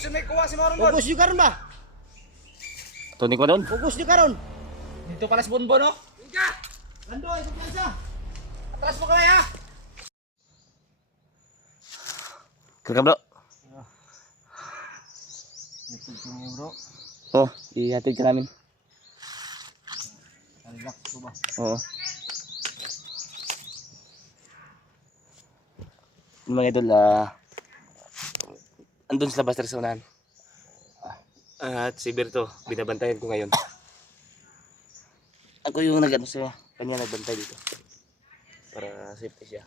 Ubus yung may kuha si Maron. Ubus nyo karon ba? Tunig mo doon. Ubus nyo karon. Dito pala si Bonbon, no? Inka! Lando, ito piyansa. Atras mo kami, ha? Kaya bro. Ito niyo bro. Oh, ihatid ka namin. Relax ko ba? Oo. Mga idol, andun sa Buster sa unahan. At si Berto, binabantayan ko ngayon. Ako yung nag-ano siya, kanya nagbantay dito. Para safety siya.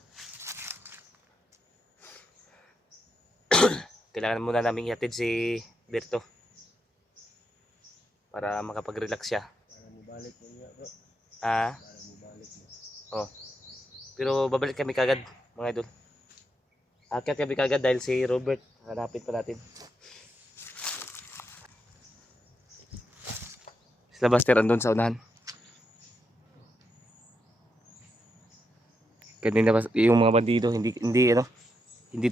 Kailangan muna namin ihatid si Berto. Para makapag-relax siya. Para mabalik mo nga bro. Ah, Para mabalik mo. oh. Pero babalik kami kagad, mga idol. Akyat kami kagad dahil si Robert, hanapin pa natin. Sila Buster andun sa unahan. Kanina pa yung mga bandido hindi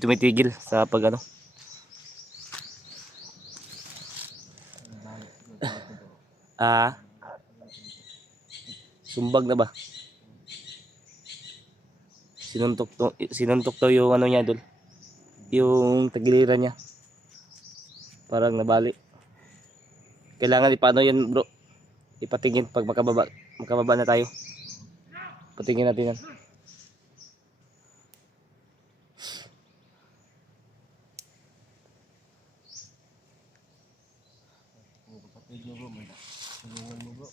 tumitigil sa pag ano. Sumbag na ba? Sinuntok to yung ano niya dul. Yung tagiliran niya. Parang nabali. Kailangan ipaano yan bro. Ipatingin pag makababa na tayo. Patingin natin yan. Kapatid nyo bro, may tulungan mo bro.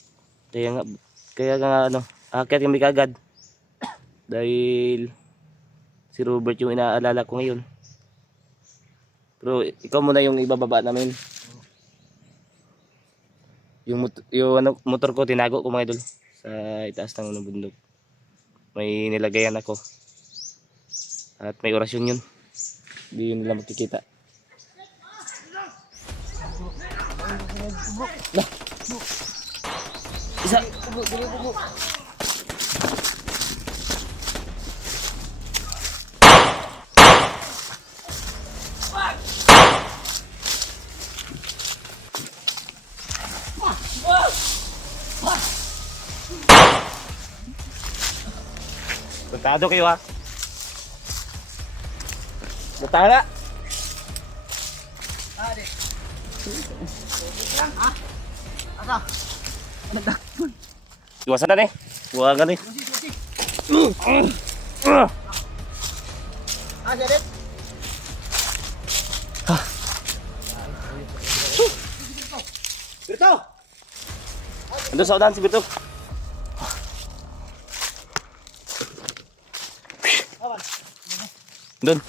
Kaya nga ano, aakyat kami kagad. Dahil si Robert yung inaalala ko ngayon. Pero ikaw muna yung ibababa namin. Yung motor ko tinago ko mga idol sa itaas ng bundok. May nilagayan ako. At may orasyon yun. Hindi yun nila makikita. Isa. Kontado kayo ha. Datala. Ade. Lang ha? Asa? Nagdakpon. Iwasan na eh. Huwag ka eh. Jadet. Berto. Andun sa unahan si Bito. Doon.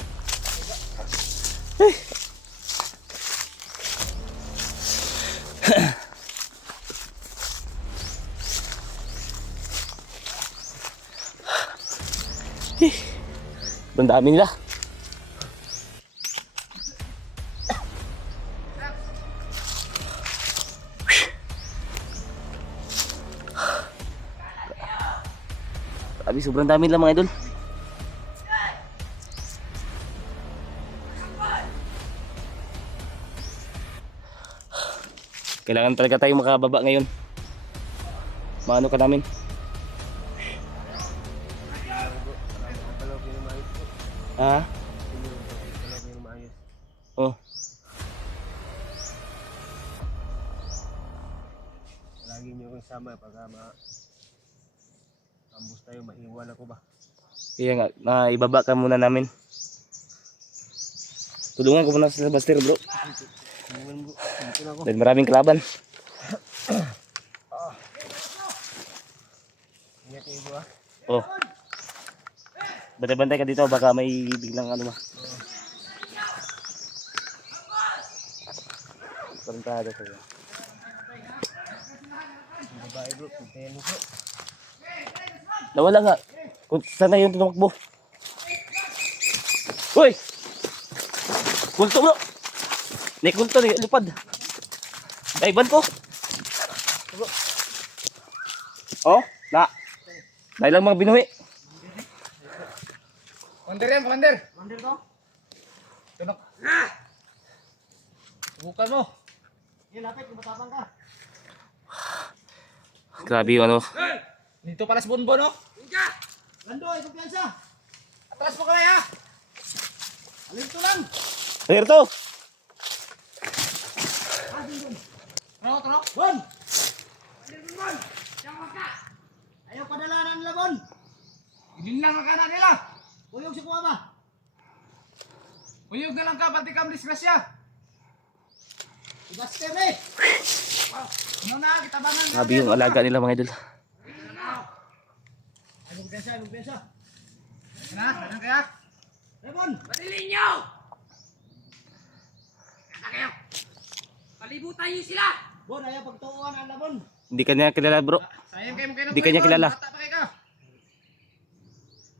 Ang dami nila. Grabe, sobrang dami nila mga idol. Kailangan talaga tayo makababa ngayon. Maano ka namin? Ha? Oh. Lagi nyo kong sama pagka ambos tayo, maiwan ako ba? Kaya nga, ibaba ka muna namin. Tulungan ko muna sa Buster bro. Tulungan bro, dito na ako. Dahil maraming kalaban. Ingat kayo bro ha. Oh. Bantay-bantay ka dito, baka may biglang ano ba. Kontado ko yan. Babae bro, puntayan mo bro. Nawala nga. Kung saan na yun tumakbo? Uy! Kulto bro! May kulto, lipad. Daiban ko. Oh, dahil lang mga binuhi. Commander yan, commander. Mandir ko? Tunok. Subukan mo. Yan, lapit, kung matapang ka. Grabe yung ano. Dito pala si Bonbon, no? Lando, ay kumpiyansa. Atras mo kamay, ha? Alerto lang. Alerto! Tro. Bon! Ayaw padalanan nila, Bon. Hindi lang ang kanan nila. Uyog si kuha ba? Uyog na lang ka, pati kam disgrasya. Ibaster eh. Ano na, kitabangan na. Grabe yung alaga nila mga idol. Ay kumpiyansa, ay kumpiyansa. Ano kaya? Eh, Bon! Patilin nyo! Kata kayo! Palibutan nyo sila! Bon, ayaw pagtuuan ang labon. Hindi kanya kilala bro. Sayang kayo mo kayo ng Di kanya Bonbon. kilala. Bata pa kayo ka.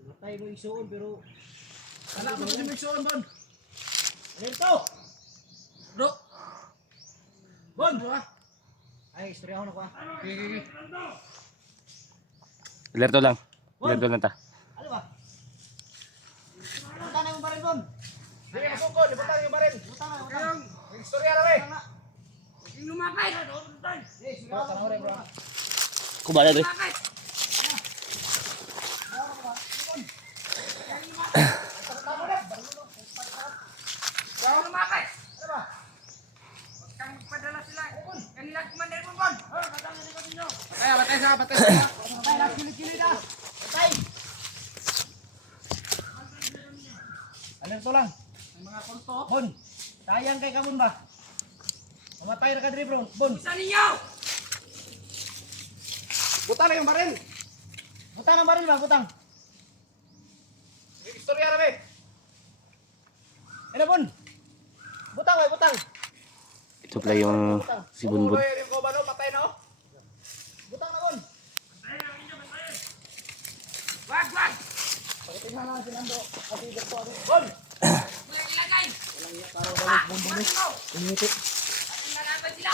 Matay mo isuon, pero... Wala mo sa migsoon, Bon. Alerto! Bro. Bon! Bro, ha? Ay, istorya ako na kuha. Okay. Alerto lang. Alerto lang ta. Ano ba? Buta na yung baril, Bon. Sige, masukod. Ibutang yung baril. Buta na, buta na. May istorya na, eh. Huwag yung lumakay! Eh, sige, Bro, tanaw rin, bro. Kumala dre. Lumakay! Huwag lumakay! Ano ba? Huwag kang magpadala sila! Kanilang commander mo, Bon! Kaya, batay sa. Patay na, kilit-kilit na. Patay! Alerto lang. Ang mga kulto. Bon! Sayang kay Kabon ba? Mamatay na ka dre, bro. Bon! Busan ninyo! Buta na yung baril. Butang ng baril ba? Butang! May istorya na, eh. Ano, Bon? Butang, ay, butang! Ito pala yung si Bunbun. Yung kobalo, patay na, oh. Butang na, Bon! Wag! Wag! Pakitingnan lang si Nando. Kasi dito ako. Bon! Kuya ilagay! Ah! Bumanin mo! Umiti. Ating nalaban sila!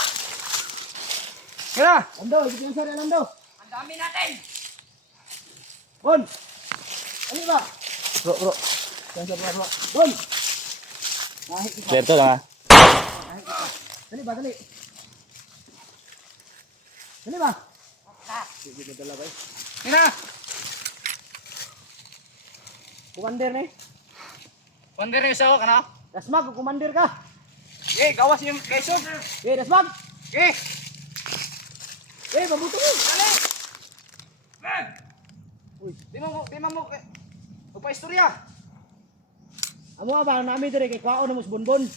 Kaya! Nando, ikit yung sari, Nando. Ang dami natin! Bon! Ano ba? Bro. Yan sa bro. Bon! Kahit isa. Alerto lang ha. Dali ba, dali. Dali ba? Kaya! Kumander na eh. Wander na yung isa ko, kana? Dasmag, kumander ka. Eh, gawas yung kaisog. Eh, Dasmag! Eh! Eh, mabuto mo. Dali! Wag! Di mo, magpa-istorya. Amo ba, namin dito kay Kwao na mas bonbon.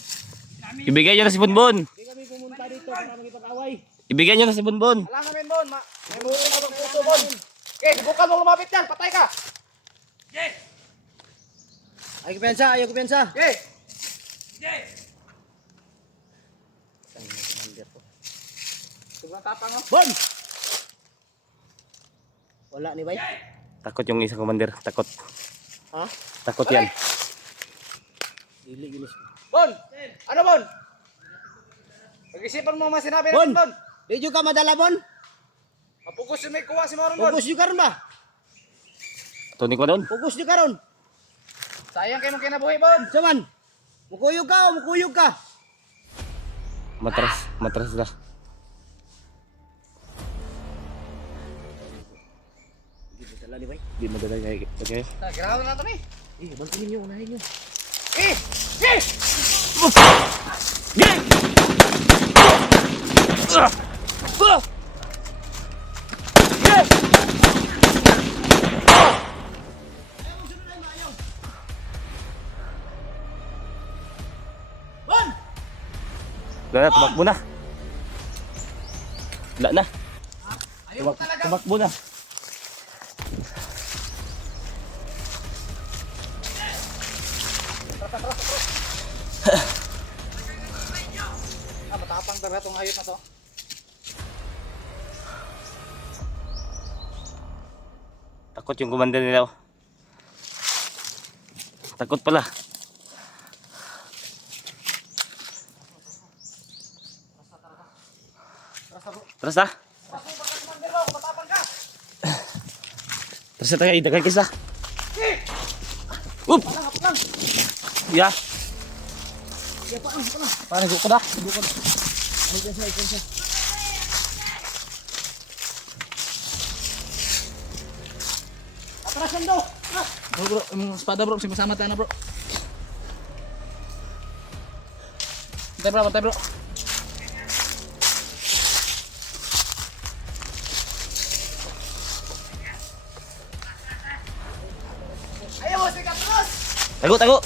Ibigay nyo na si Bunbun. Hindi kami pumunta dito para magipag-away. Ibigay nyo na si Bunbun. Alam namin, Bon. May buhay na bang puso, Bon. Eh, subukan mo lumapit yan. Patay ka. Yes! Ayaw kupiyansa, ayaw kupiyansa. Eh! Yes! Sobrang tapang, oh. Bon! Wala ni Bay. Takot yung isang commander. Takot. Ha? Takot yan. Dili, gilis. Bon! Ano, Bon? Pag-isipan mo mga sinabi Bon! natin, Bon. Di ka madala, Bon? Mapugos yung may kuha si Moron, Bon. Pugos nyo karon ba? Tunig ko doon. Pugos nyo karon. Sayang kayo mong kinabuhi, Bon. Saman, mukuyog ka o mukuyog ka. Matras na. Hindi madala ni Bay. Di madala kayo. Okay. Girahan na natin, eh. Eh, bantuin nyo, unahin nyo. Eh! Eh! Bon! Wala na, tumakbo na. Wala na. Ayaw mo talaga. Tumakbo na. Matapang talaga itong hayop na to. Takot yung commander nila. Oh. Takot pala. Tras na. Tras na tayo. Idagay kisa. Up! Ya. Parang ko na. Atrasan daw. Bro, yung espada bro, sama tayo na bro. Bantay bro. Ayaw mo, sikat terus. Tago.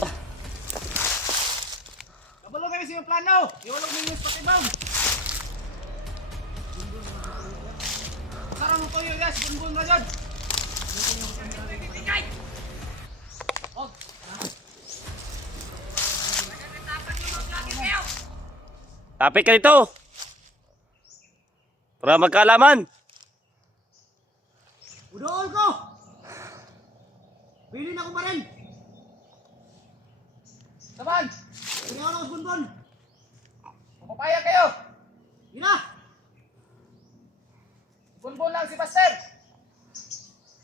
Kabalo kami sa iyong plano. Iulog ninyo sa patibang. Karang ko yun guys, bunbun na dyan. Tapit ka dito. Para magkaalaman. Udool ko. Pili na ko pa rin. Taman, Tingnan ko ng bunbon. papaya kayo. Yun na. Bunbun lang si Pastor.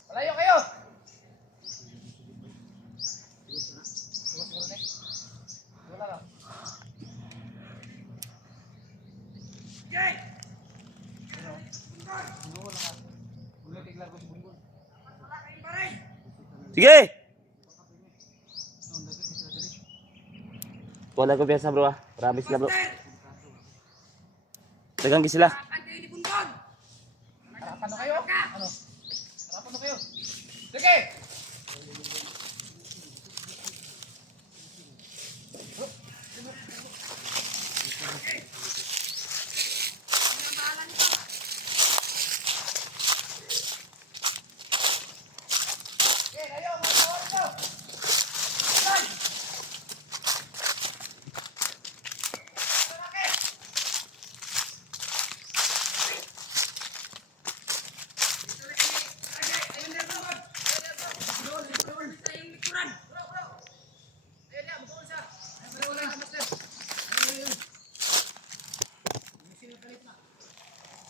Malayo kayo. Wala lang. Sige. Wala ko piyasa bro ah. Promise na bro. Dagang sila. Harapan na kayo. Ano? Harapan na kayo. Sige. Okay, ayaw, mga kawan ko. Saan? Lalaki. Ayan na, butuan siya. Ayan, wala na, Master.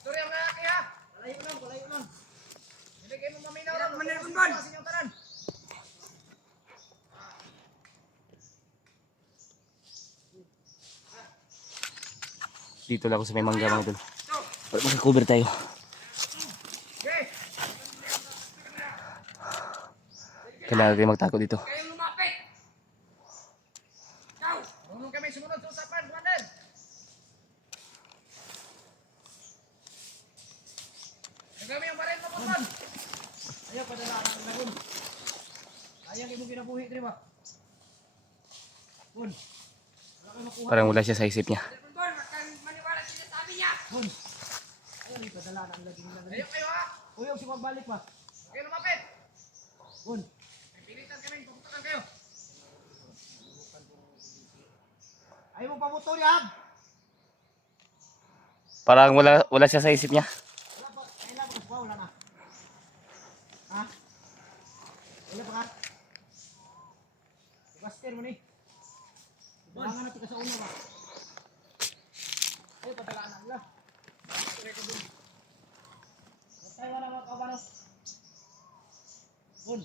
Sorry, ang lalaki ha. Palayo lang. Hindi kayo maminaw lang. Kasi yung tanan. Dito lang ako sa may mangga mga dun. Para makakover tayo. Okay. Kailangan natin magtako dito. Kayo lumapit. Ikaw. Marunong kami sumunod sa usapan, Commander. Nagami ang baril mo, Pagman. Ayaw padala ang lagun. Ayang imo ginabuhi diri ba? Bun. Wala kayo makuha. Parang wala siya sa isip niya. Bunbon, maniwala sila sa amin niya. Bun. Ayaw ni padala ang laging nila. Ayaw kayo ha. Uyog si magbalik pa. Kayo lumapit. Bun. May pilitan kami, papuntakan kayo. Ayaw mo pamuto yab. Parang wala siya sa isip niya. Wala ba? Kailan mo wala na. Ha? Wala pa ka? Baster mo ni. Bangan natin ka sa uno ba? Ay, patalaan na nila. Matay wala mga kabano. Bun.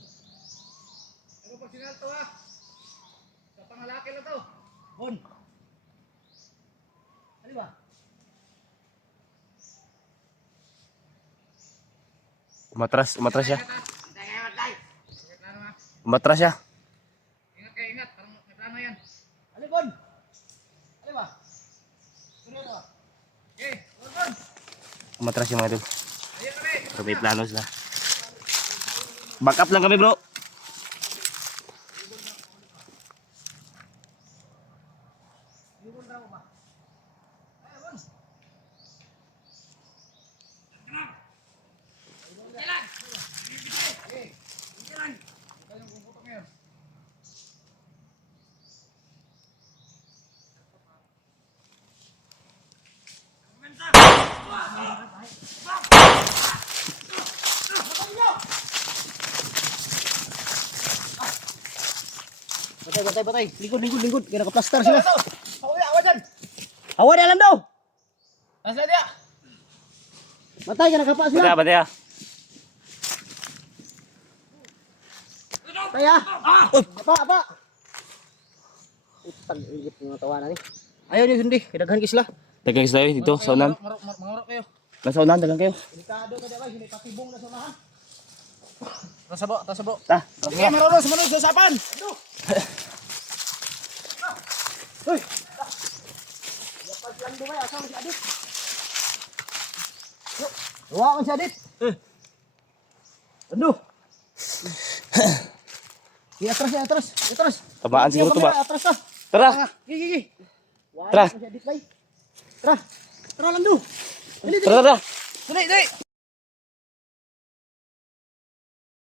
Ano pag sinalto ha? Sa pangalaki lang to. Bun. Ano ba? Umatras siya. Hintay kayo, hintay. Sige, plano ha. Umatras siya. Ingat kayo, ingat. Parang may plano yan. Ano Bun? Ano ba? Ano ba? Okay, Pagman. Umatras siya mga dun. Ayaw kami. Pero may plano sila. Back up lang kami bro. Yun daw ba? Ay, Bun. Kailan? Kailan? Ito yung pumutok ngayon. Batay. Lingkod. Kaya naka-plaster sila. Ito! Awa dyan! Hawa na lang daw. Nasa dia! Matay ka nakapa sila. Batay ah. Kaya. Apa. Tag-igit ng tawanan ni. Ayaw niyo hindi, kidaghan kisla. Dagang isla dito sa unan. Mangurok kayo. Nasa unan dagang kayo. Delikado ka daw, hindi patibong na sunahan. Tasabo, tasabo. Ta. Sige, marunong sumunod sa usapan. Hoy. Dapat lang dumay asaw si Adit. Duwa man si Adit. Aduh. Di atras, atras. Tamaan siguro to ba? Atras ka. Tara. Gigi. Tara. Si Adit bay. Tara. Tara lang do. Tara. Dali, dali.